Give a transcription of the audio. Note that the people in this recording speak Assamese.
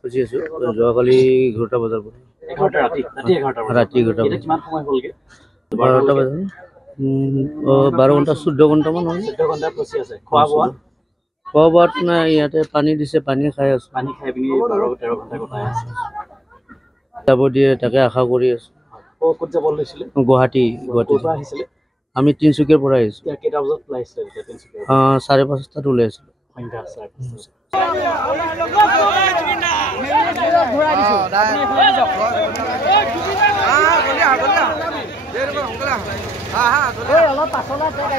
খুঁজি আছো যোৱাকালি 11টা বজাৰ পৰা 11টা ৰাতি 11টা বজাত কিমান সময় হ'লগে 12টা বজাত 12 ঘণ্টা 14 ঘণ্টা মান হ'ল 14 ঘণ্টা পছি আছে খোৱা বোৱাত নাই ইয়াতে পানী দিছে পানী খাই আছো পানী খাই পিনি 12-13 ঘণ্টা কথা আছে যাব দিয়ে তাকে আশা কৰি আছো ক'ত যাব লৈছিলে গুৱাহাটী পৰা আহিছিলে আমি তিনচুকীয়াৰ পৰা আহিছো কেইটা বজাত লাইছিলে তিনচুকীয়া 5:30টাত ওলাইছিলো সন্ধ্যা 5:30 ঘোৰা দিছো অলপ পাছলা গাড়ী